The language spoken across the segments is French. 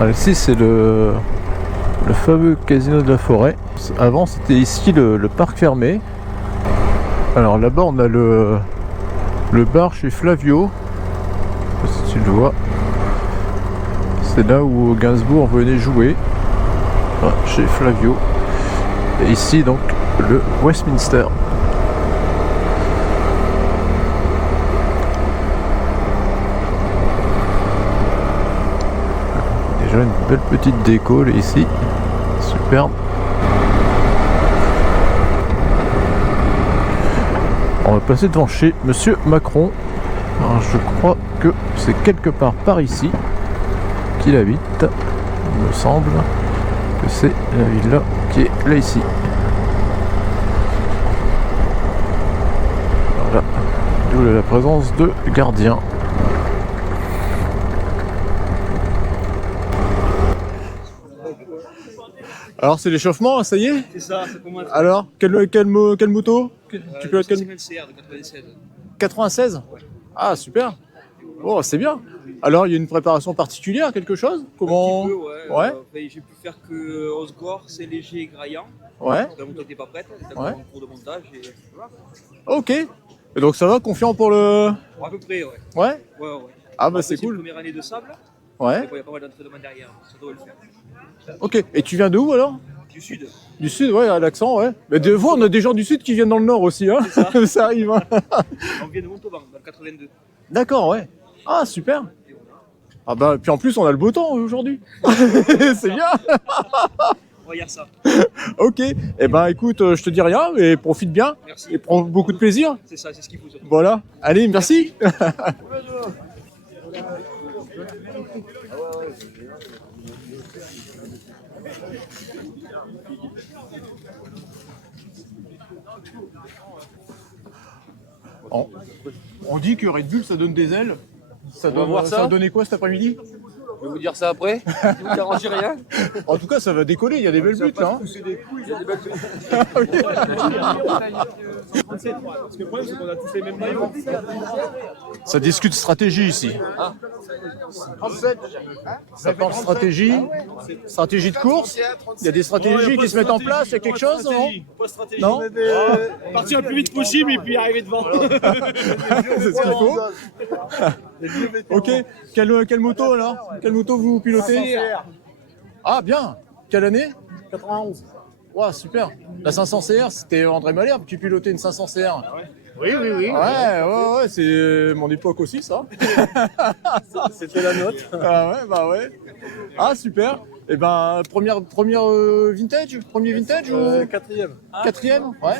Alors ici c'est le fameux casino de la forêt. Avant c'était ici le parc fermé. Alors là-bas on a le bar chez Flavio. Je sais pas si tu le vois. C'est là où Gainsbourg venait jouer. Voilà, chez Flavio. Et ici donc le Westminster. Déjà une belle petite déco là, ici. Superbe. On va passer devant chez Monsieur Macron. Alors, je crois que c'est quelque part par ici qu'il habite. Il me semble que c'est la villa qui est là ici. Voilà. D'où la présence de gardiens. Alors c'est l'échauffement, ça y est? C'est ça commence. Alors, quelle moto? Tu peux être quel... CR de 96. 96? Ouais. Ah super. Oh c'est bien. Alors il y a une préparation particulière, quelque chose? Comment? Un petit peu, ouais. Ouais. J'ai pu faire que Osgore, c'est léger et graillant. Ouais. La moto n'était pas prête, elle était encore Ouais. en cours de montage. Et voilà. Ok. Et donc ça va, confiant pour le... Bon, à peu près, ouais. Ouais. Ouais. Ah bah Après, c'est une cool. première année de sable. Ouais. Il y a pas mal d'entraînement derrière, ça doit le faire. Ok. Et tu viens de où alors? Du sud. Du sud, ouais, à l'accent, ouais. Mais de vous, on a des gens du sud qui viennent dans le nord aussi, hein. C'est ça. Ça arrive, hein. On vient de Montauban, dans le 82. D'accord, ouais. Ah super. Et voilà. Ah bah puis en plus on a le beau temps aujourd'hui. C'est bien. On va dire ça. Ok. Eh ben écoute, je te dis rien, mais profite bien Merci. et prends beaucoup de plaisir. C'est ça, c'est ce qu'il faut. Surtout. Voilà. Allez, merci. On dit que Red Bull ça donne des ailes. Ça va voir ça. va donner quoi cet après-midi? Je vais vous dire ça après. Si vous n'arrangez rien. En tout cas, ça va décoller, il y a des belles buts là. Hein. Il y a des belles choses. Parce que le problème, c'est qu'on a tous les mêmes maillots. Ça discute stratégie ici. Ça parle stratégie, stratégie de course. Il y a des stratégies qui se mettent en place, il y a quelque chose, non? Pas de stratégie. Non. Partir le plus vite possible et puis arriver devant. C'est ce qu'il faut. Ok. Quelle moto alors? Quelle moto vous pilotez? Ah bien. Quelle année? 91. Ouah, super. La 500 CR, c'était André Malherbe qui pilotait une 500 CR. Oui. Ouais, c'est mon époque aussi ça. C'était la note. Ah ouais, bah ouais. Ah super. Et ben première vintage, premier vintage ou Quatrième. quatrième? Ouais.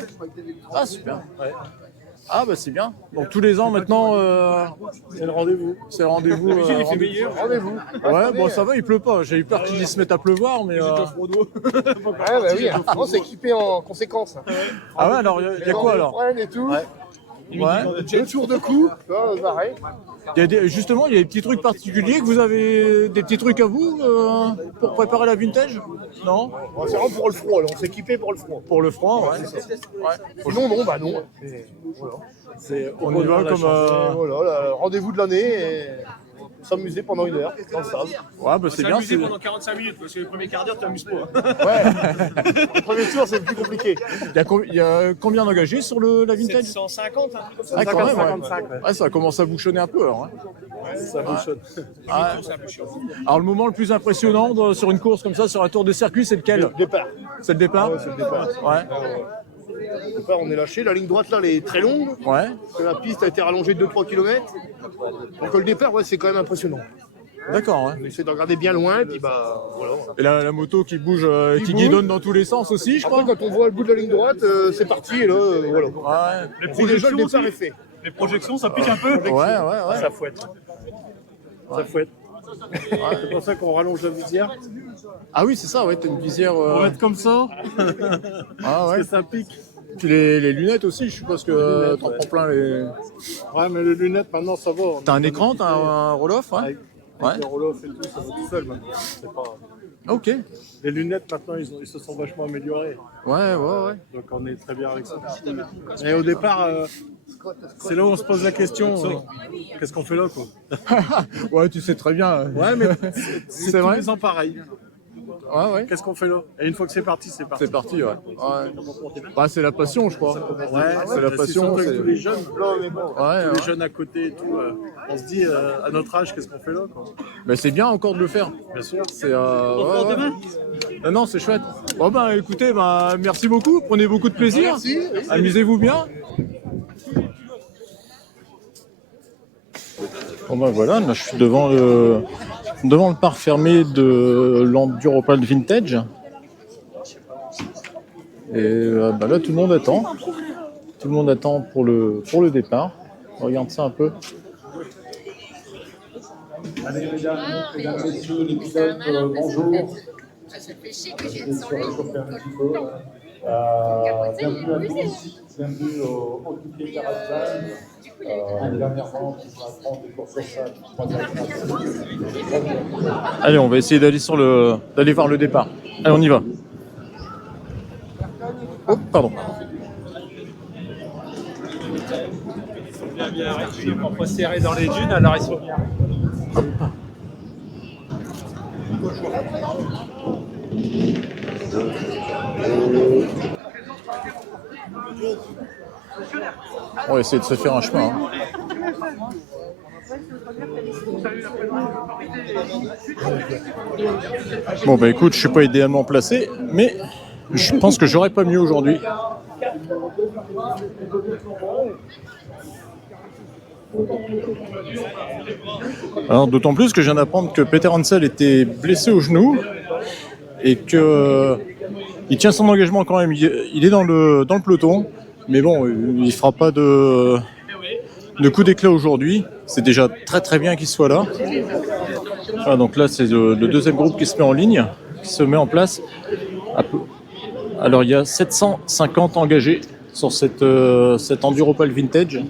Ah super. Ouais. Ah bah c'est bien. Donc tous les ans maintenant, C'est le rendez-vous. c'est le rendez-vous. Il fait meilleur. Rendez-vous. Ouais, bon ça va, il pleut pas. J'ai eu peur qu'il se mette à pleuvoir, mais. Ouais, bah oui, on s'est équipé en conséquence. Ah ouais, alors il y a quoi alors? Et tout. Ouais. Deux tours de cou, pareil. Justement, il y a des petits trucs particuliers que vous avez, des petits trucs à vous pour préparer la vintage? Non? C'est vraiment pour le front, alors on s'est équipé pour le front. Pour le froid, ouais. Sinon, non, bah non. Voilà. On y va comme. Voilà, le rendez-vous de l'année et s'amuser pendant 1 heure dans le sable. Ouais, bah c'est bien. S'amuser pendant 45 minutes parce que le premier quart d'heure, tu t'amuses pas. Ouais. Le premier tour, c'est le plus compliqué. Il y a combien d'engagés sur la vintage? 750, un truc comme ça. Ah, quand même, 55, ouais. Ouais, ça commence à bouchonner un peu alors. Hein. Ça bouchonne. Ah, C'est un peu chiant. alors le moment le plus impressionnant sur une course comme ça, sur un tour de circuit, c'est lequel? Départ. C'est le départ? Ouais, c'est le départ. Ouais. Au départ, on est lâché. La ligne droite, là, elle est très longue. Ouais. La piste a été rallongée de 2-3 km. Donc le départ, ouais, c'est quand même impressionnant. D'accord. Ouais. On essaie de regarder bien loin, et puis bah voilà. Et la moto qui bouge, qui Qui guidonne bouge. dans tous les sens aussi, je Après, crois. quand on voit le bout de la ligne droite, c'est parti, et là, voilà. Ouais. C'est déjà le départ est fait. Les projections, ça pique un peu. Ouais. Ça fouette. Ça fouette. C'est pour ça qu'on rallonge la visière. Ah oui, c'est ça, ouais, t'as une visière. On va être comme ça. Ah ouais. Parce que ça pique. Puis les lunettes aussi, je suppose que t'en prends plein les. Ouais, mais les lunettes, maintenant, ça va. T'as un écran, t'as un roll-off, ouais. Avec Ouais. le roll-off et tout, ça va tout seul maintenant. C'est pas... Ok. Les lunettes, maintenant, ils se sont vachement améliorés. Ouais. Donc on est très bien avec ça. Et au départ, c'est là où on se pose la question, qu'est-ce qu'on fait là, quoi? Ouais, tu sais très bien. Ouais, mais c'est tous vrai. les ans pareil. Ouais. Qu'est-ce qu'on fait là? Et une fois que c'est parti, c'est parti. C'est parti, ouais. Bah, c'est la passion, je crois. Ouais, c'est la passion. Avec C'est tous les jeunes, tous les ouais. jeunes à côté et tout. On se dit, à notre âge, qu'est-ce qu'on fait là, quoi? Mais c'est bien encore de le faire. Bien sûr. C'est non, c'est chouette. Bon bah écoutez, bah merci beaucoup. Prenez beaucoup de plaisir. Amusez-vous bien. Bon bah voilà, là je suis devant le parc fermé de l'Enduropal Vintage. Et bah là tout le monde attend. Tout le monde attend pour le départ. On regarde ça un peu. Allez, mesdames, messieurs, les pilotes, bonjour. Ça fait chier que j'ai sur lui. Bienvenue à tous, bienvenue au Touquet Caravane. Dernièrement, qui va prendre des courses sur ça. Allez, on va essayer d'aller voir le départ. Allez, on y va. Oh, pardon. Bien, on peut serrer dans les dunes, alors ils sont bien. On va essayer de se faire un chemin. Bon bah écoute, je suis pas idéalement placé, mais je pense que j'aurais pas mieux aujourd'hui. Alors d'autant plus que je viens d'apprendre que Peter Hansel était blessé au genou et que il tient son engagement quand même. Il est dans le peloton, mais bon, il fera pas de coup d'éclat aujourd'hui. C'est déjà très bien qu'il soit là. Voilà, donc là c'est le deuxième groupe qui se met en ligne, qui se met en place. Alors il y a 750 engagés sur cette Enduropal Vintage.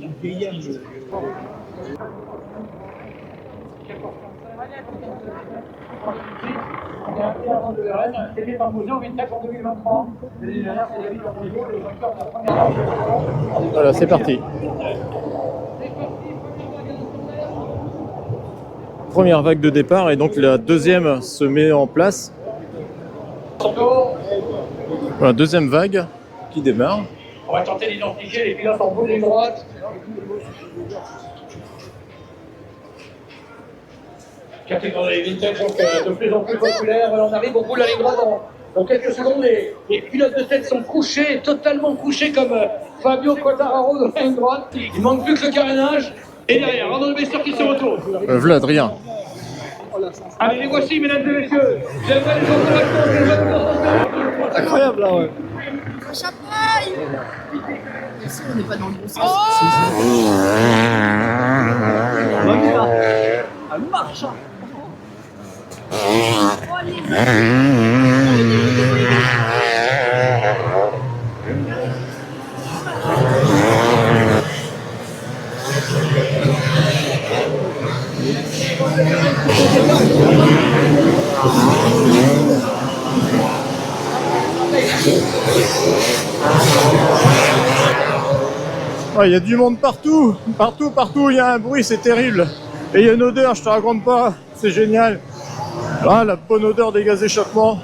Voilà, c'est parti. Première vague de départ et donc la deuxième se met en place. Voilà, deuxième vague qui démarre. On va tenter d'identifier les pilotes en bout de ligne droite. Catégorie vintage, donc de plus en plus populaire. On arrive au bout de la ligne droite dans quelques secondes. Les pilotes de tête sont couchés, totalement couchés, comme Fabio Quartararo de la ligne droite. Il manque plus que le carénage. Et derrière, Arnaud de Besseur qui se retourne. Vlad, rien. Allez, les voici, mesdames et messieurs. J'aimerais les encouragements. Incroyable là, ouais. Chapaille. Ici, on n'est pas dans le bon sens. Elle marche. Il y a du monde partout, il y a un bruit, c'est terrible. Et il y a une odeur, je te raconte pas, c'est génial. Ah, la bonne odeur des gaz d'échappement,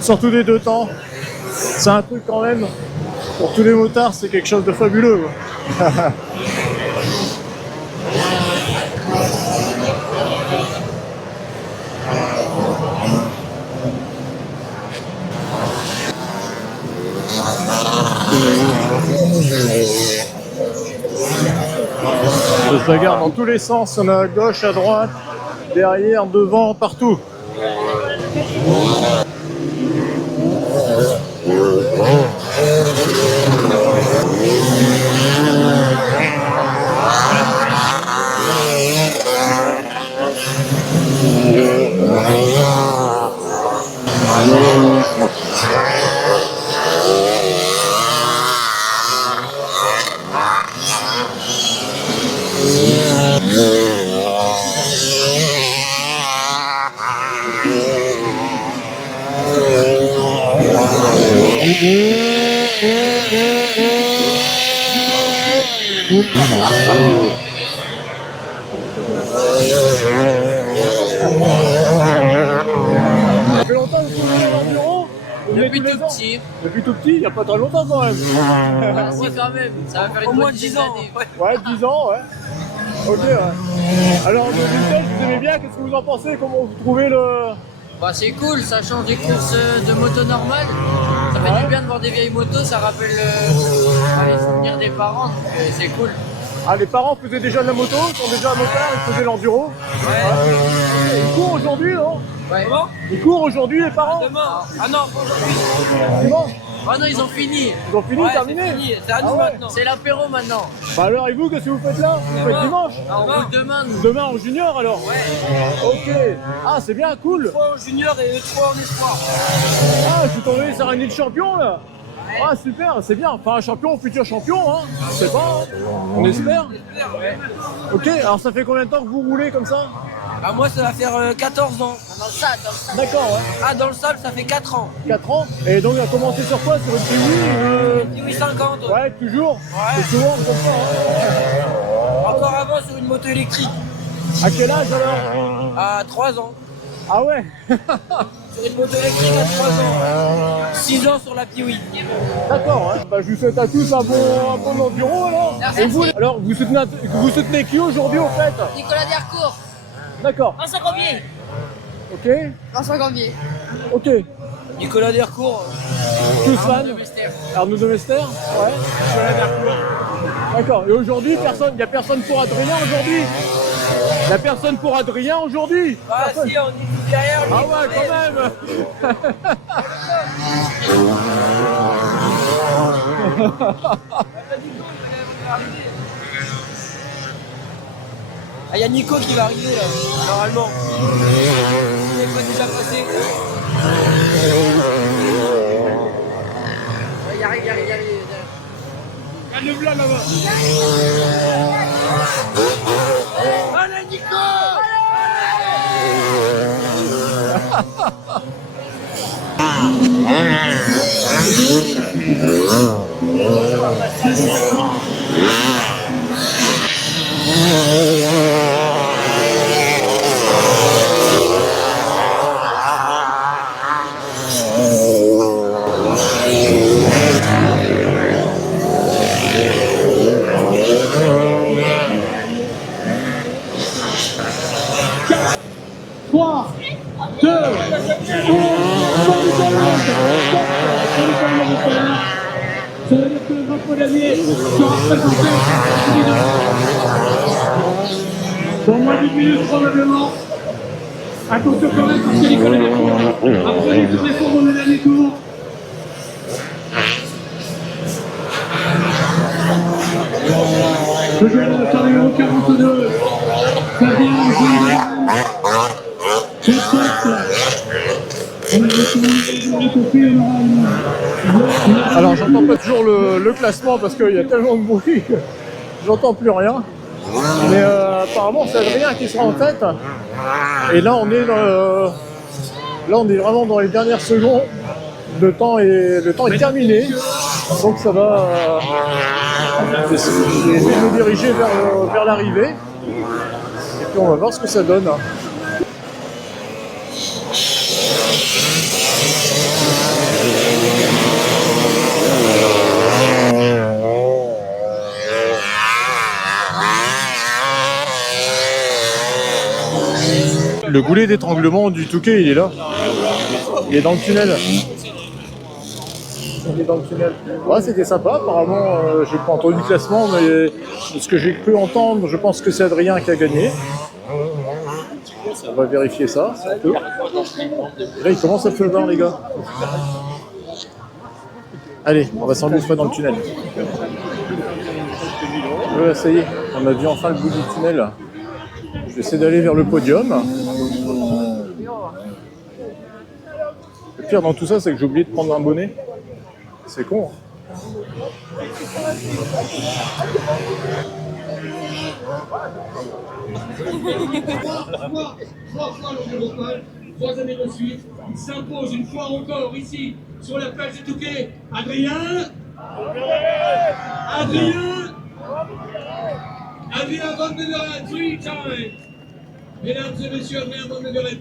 surtout des deux temps. C'est un truc quand même, pour tous les motards, c'est quelque chose de fabuleux. Ça se bagarre dans tous les sens, on a à gauche, à droite, derrière, devant, partout. Ça fait longtemps que vous faites l'enduro? Depuis tout petit. Depuis tout petit, il n'y a pas très longtemps quand même. Ah, si, quand même. Ça va faire une bonne 10 ans. Ouais, 10 ans, ouais. Ok, ouais. Alors, le vintage, vous aimez bien? Qu'est-ce que vous en pensez? Comment vous trouvez le... Bah, c'est cool, ça change des courses de moto normales. Ça fait du bien de voir des vieilles motos, ça rappelle les souvenirs des parents, donc c'est cool. Ah, les parents faisaient déjà de la moto, ils sont déjà motards, ils faisaient l'enduro. Ouais. Ils courent aujourd'hui, non? Ouais. Ils courent aujourd'hui, les parents? Demain. Ah non, C'est bon? ah non, ils ont fini. Ils ont fini, terminé? C'est à nous Ah ouais. maintenant. C'est l'apéro maintenant. Bah alors, et vous, qu'est-ce que vous faites là? Vous faites dimanche? Ah, on roule demain, nous. Demain en junior alors? Ouais. Ok. Ah, c'est bien, cool. 3 en junior et 3 en espoir. Ah, je suis tombé sur un île champion là. Ah, super, c'est bien. Enfin, un champion, futur champion, hein. Je sais pas, hein. On espère. Ok, alors ça fait combien de temps que vous roulez comme ça? Ah, moi, ça va faire 14 ans. Dans le sac, dans le sac. D'accord, ouais. Ah, dans le sable, ça fait 4 ans. 4 ans. Et donc, à commencer sur quoi? Sur une Kiwi 850. Ouais, toujours. Ouais. C'est souvent comme ça, Encore avant, sur une moto électrique. hein. À quel âge alors? À 3 ans. Ah ouais. Sur une moto électrique à 3 ans. 6 ans sur la Piwi. D'accord, hein. Bah, je vous souhaite à tous un bon enduro alors. Merci. Et vous, alors, vous soutenez qui aujourd'hui au fait? Nicolas Dercourt. D'accord. Vincent Gambier. Ok. Vincent Gambier. Ok. Nicolas Dercourt. Tous fans. Arnaud de Mester. Ouais. D'accord. Et aujourd'hui, il n'y a personne pour Adrien aujourd'hui? Il n'y a personne pour Adrien aujourd'hui? Ah, Personne. si, on dit tout derrière. Ah ouais, quand même. Ah, il y a Nico qui va arriver là, normalement. Il est pas déjà passé. Il arrive. Le blanc là-bas. Allez, Nico! Ça veut dire que le drapeau d'Amiens sera présenté dans moins d'une minute probablement. Attention quand même parce que Nicolas Dercourt a pris sur les fonds dans le dernier tour. Le jeune sur le numéro 42, Fabien Alors j'entends pas toujours le classement parce qu'il y a tellement de bruit que j'entends plus rien. Mais apparemment c'est Adrien qui sera en tête. Et là on est vraiment dans les dernières secondes. Le temps est terminé. Donc ça va se diriger vers l'arrivée. Et puis on va voir ce que ça donne. Le goulet d'étranglement du Touquet, il est là. Il est dans le tunnel. Il est dans le tunnel. Ouais, c'était sympa. Apparemment, j'ai pas entendu le classement, mais de ce que j'ai pu entendre, je pense que c'est Adrien qui a gagné. On va vérifier ça. Là, il commence à pleuvoir, les gars. Allez, on va s'engouffrer dans le tunnel. Ouais, ça y est, on a vu enfin le bout du tunnel. J'essaie d'aller vers le podium. Le pire dans tout ça, c'est que j'ai oublié de prendre un bonnet. C'est con. 3 années de suite. Il s'impose une fois encore ici, sur la plage de Touquet. Adrien Van Meegeren, 3 times. Mesdames et messieurs, Adrien Van Meegeren,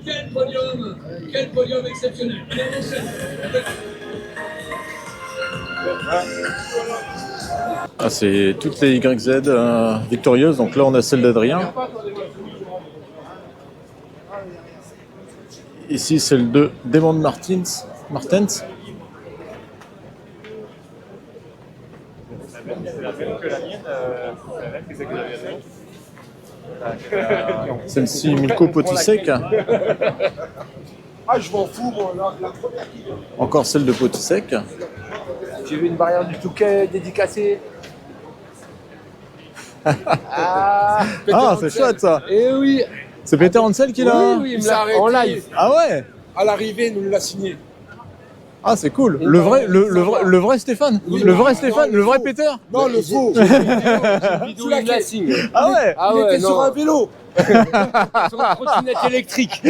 quel podium exceptionnel. Allez, on enchaîne. Ah, c'est toutes les YZ victorieuses, donc là on a celle d'Adrien. Ici celle de Damon Martens. Celle-ci Milko Potisek. Ah, je m'en fous, moi, la première qui vient. Encore celle de Potisek. J'ai vu une barrière du Touquet dédicacée. Ah, c'est chouette ça. Eh oui. C'est Peter Hansel qui l'a. Oui, il me l'a arrêté. En live. Ah ouais. À l'arrivée, il nous l'a signé. Ah, c'est cool. Le vrai Stéphane. Le vrai Stéphane, le vrai Peter. Non, le faux. J'ai une vidéo, il me la signe. Ah ouais. Il était sur un vélo. Sur une trottinette électrique.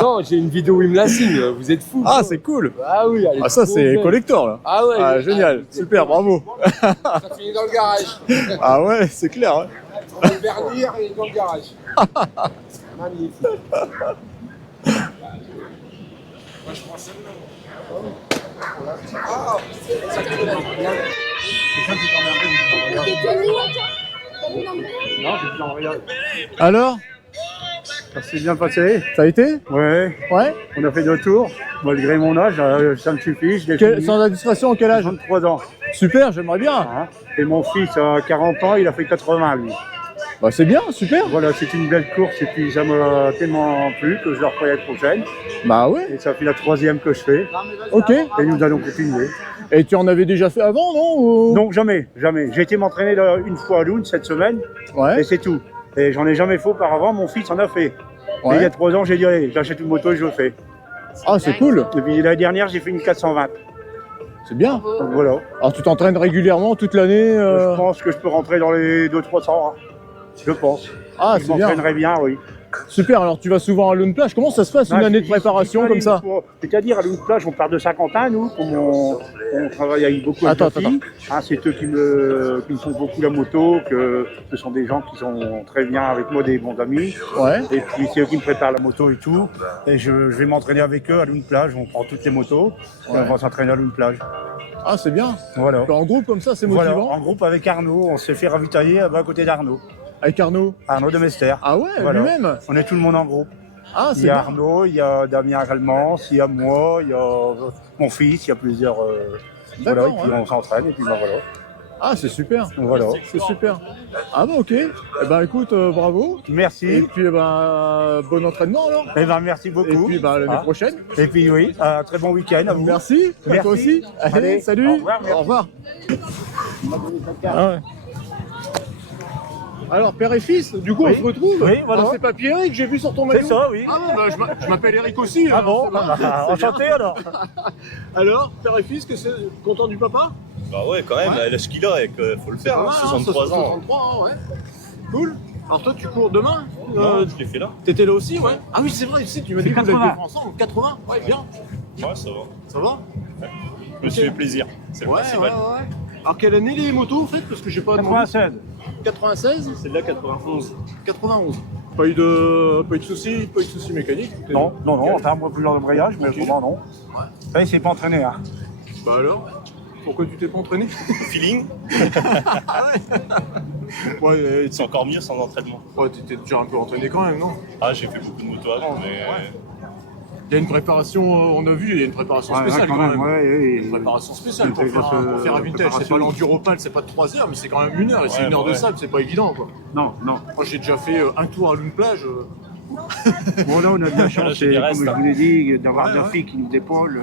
Non, j'ai une vidéo où il me la signe. Vous êtes fous. Ah, c'est cool. Ah oui, allez. Ah, ça c'est collector là. Ah ouais. Ah, génial. Super, bravo. Ça finit dans le garage. Ah ouais, c'est clair. Hein. On va le vernir et dans le garage. Magnifique. Moi, je prends celle-là. Ah, Alors, Ça s'est bien passé. ça a été? Ouais, Ouais. on a fait 2 tours. Malgré mon âge, ça me suffit. Je l'ai fini. Sans indiscrétion, quel âge? 23 ans. Super, j'aimerais bien. Hein. Et mon fils a 40 ans, il a fait 80 lui. Bah c'est bien, super. Voilà, c'est une belle course et puis ça m'a tellement plu que je le referai l'année prochaine. Bah ouais. Et ça fait la 3e que je fais. Ok. Et nous allons continuer. Et tu en avais déjà fait avant, non? Ou... Non, jamais. J'ai été m'entraîner une fois à Lune cette semaine Ouais. et c'est tout. Et j'en ai jamais fait auparavant, mon fils en a fait. Ouais. Et il y a 3 ans, j'ai dit, allez, j'achète une moto et je le fais. Ah, c'est cool. Et puis l'année dernière, j'ai fait une 420. C'est bien. Donc voilà. Alors tu t'entraînes régulièrement toute l'année Je pense que je peux rentrer dans les 200-300. Je pense. Ah, Je c'est bien. m'entraînerai bien, oui. Super, alors tu vas souvent à Lune Plage. Comment ça se passe une année de préparation comme ça? C'est-à-dire à Lune Plage, on part de Saint-Quentin, nous, comme on travaille avec beaucoup de filles. Hein, c'est eux qui me font beaucoup la moto, que ce sont des gens qui sont très bien avec moi, des bons amis. Ouais. Et puis c'est eux qui me préparent la moto et tout. Et je vais m'entraîner avec eux à Lune Plage, on prend toutes les motos, et on va s'entraîner à Lune Plage. Ah, c'est bien. Voilà. En groupe comme ça, c'est Voilà, motivant. en groupe avec Arnaud, on s'est fait ravitailler à côté d'Arnaud. Avec Arnaud. Arnaud de Mester. Ah ouais, Voilà. lui-même. On est tout le monde en groupe. Ah, Il c'est y a bien. Arnaud, il y a Damien Ralmans, il y a moi, il y a mon fils, il y a plusieurs. Voilà, et puis ouais. on s'entraîne et puis ben voilà. Ah, c'est super. Voilà. C'est super. Ah bah ok. Eh ben écoute, bravo. Et Merci. puis eh ben bon entraînement alors. Eh ben merci Et beaucoup. puis bah, l'année Ah. prochaine. Et puis oui, un très bon week-end à vous. Merci. À Merci. toi aussi. Allez, Allez, salut. au revoir, merci. Au revoir. Ah ouais. Alors, père et fils, du coup, Oui. on se retrouve. Oui, voilà. Alors, c'est pas Pierre que j'ai vu sur ton maillot. C'est ça, oui. Ah ouais, bah, je m'appelle Eric aussi. Ah alors, bon, ça va. C'est enchanté bien. alors. Alors, père et fils, que c'est content du papa? Bah ouais, quand même, Ouais. l'âge qu'il a, et qu'il faut le faire, hein, Ouais, 63 ans. 63 ans, ouais. Cool. Alors toi, tu cours demain? Non, je l'ai fait là. T'étais là aussi, ouais. Ah oui, c'est vrai, tu sais, tu m'as dit que vous 80. l'avez fait ensemble. 80, ouais, bien. Ouais, ça va. Ça va? Je me suis fait plaisir. C'est le Ouais, ouais, principal. ouais. Alors, quelle année les motos, en fait? Parce que j'ai pas... 96. 96? C'est là 91. 91. Pas eu de soucis mécaniques? Non, non, non, enfin moi plus d'embrayage, mais autrement non. Ouais. Il s'est pas entraîné, hein. Bah alors? Pourquoi tu t'es pas entraîné? Feeling, Ouais, c'est encore mieux sans entraînement. ouais, t'étais déjà un peu entraîné quand même, non? Ah, j'ai fait beaucoup de motos avant, mais Il y a une préparation, on a vu, il y a une préparation spéciale quand même. Ouais, Une préparation spéciale Une pour faire un vintage. C'est préparation. pas l'enduropal, c'est pas de 3 heures, mais c'est quand même 1 heure. Et c'est Ouais, 1 heure bah de ouais. sable, c'est pas évident quoi. Non, non. Moi j'ai déjà fait un tour à Lune Plage. Bon là on a de la chance, Là, j'ai c'est, des comme restes, je hein. vous l'ai dit, d'avoir Ouais, Daffy qui nous dépaule.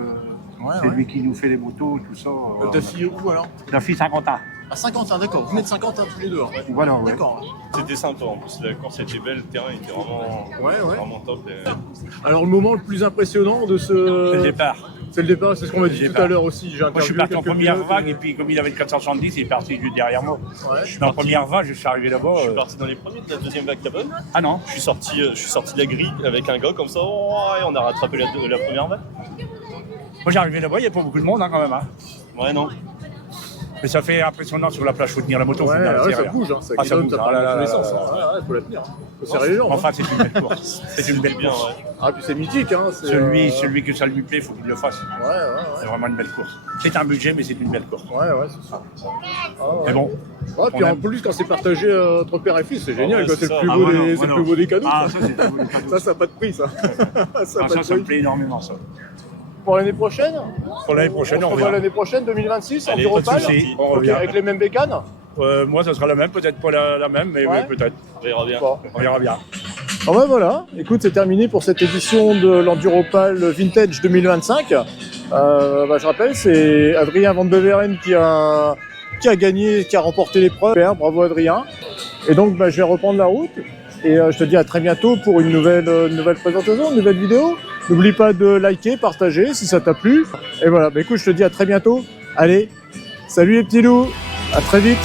C'est lui qui nous fait les motos, tout ça. Ta fille où alors? Daffy Saint-Quentin. À 50, d'accord. Vous venez de 50 tous les deux. Hein. Voilà, ouais. D'accord. c'était sympa. En plus, la course était belle, le terrain était vraiment, Ouais, ouais. vraiment top. Et... Alors le moment le plus impressionnant de ce. Le départ. C'est le départ, c'est ce qu'on m'a dit tout à l'heure aussi. Moi, je suis parti en première vague et puis comme il avait le 470, il est parti juste derrière moi. Ouais. Je suis en première vague, je suis arrivé là-bas. Je suis parti dans les premiers de la deuxième vague carbone. Ah non. Je suis sorti de la grille avec un gars comme ça, et on a rattrapé la première vague. Moi, j'arrivais là-bas, il n'y a pas beaucoup de monde hein, quand même. Hein. Ouais, non. Mais ça fait impressionnant sur la plage, faut tenir la moto. Ouais, faut tenir ouais, la ça bouge, hein, ça ça guidonne, bouge, ça ah part là dans tous là les là sens. là. Ouais, faut la tenir. Faut serrer les jambes. Enfin, c'est une belle course. C'est une belle Bien, course. ouais. Ah, puis c'est mythique, hein. Celui que ça lui plaît, il faut qu'il le fasse. Ouais. C'est vraiment une belle course. C'est un budget, mais c'est une belle course. Ouais, c'est ça. Ah, ouais. Mais bon. Ouais, puis en plus, quand c'est partagé entre père et fils, c'est génial, ouais, quoi. c'est C'est le ça. plus Ah, beau voilà, des, c'est voilà. le plus beau des cadeaux. Ah, ça, c'est le plus beau des cadeaux. Ça n'a pas de prix, ça. Ça me plaît énormément, ça. Pour l'année prochaine Pour l'année prochaine, on on se revoit reverra. l'année prochaine, 2026, en Allez, Duropal. pas de souci, on Ok, revient. avec les mêmes bécanes. Moi, ça sera la même, peut-être pas la même, mais Ouais. peut-être. On verra bien. Bon. On verra bien. Ah ouais, voilà. Écoute, c'est terminé pour cette édition de l'Enduropal Vintage 2025. Je rappelle, c'est Adrien Van de Veren qui a gagné, qui a remporté l'épreuve. Super, bravo Adrien. Et donc, je vais reprendre la route. Et je te dis à très bientôt pour une nouvelle présentation, une nouvelle vidéo. N'oublie pas de liker, partager si ça t'a plu. Et voilà, écoute, je te dis à très bientôt. Allez, salut les petits loups, à très vite.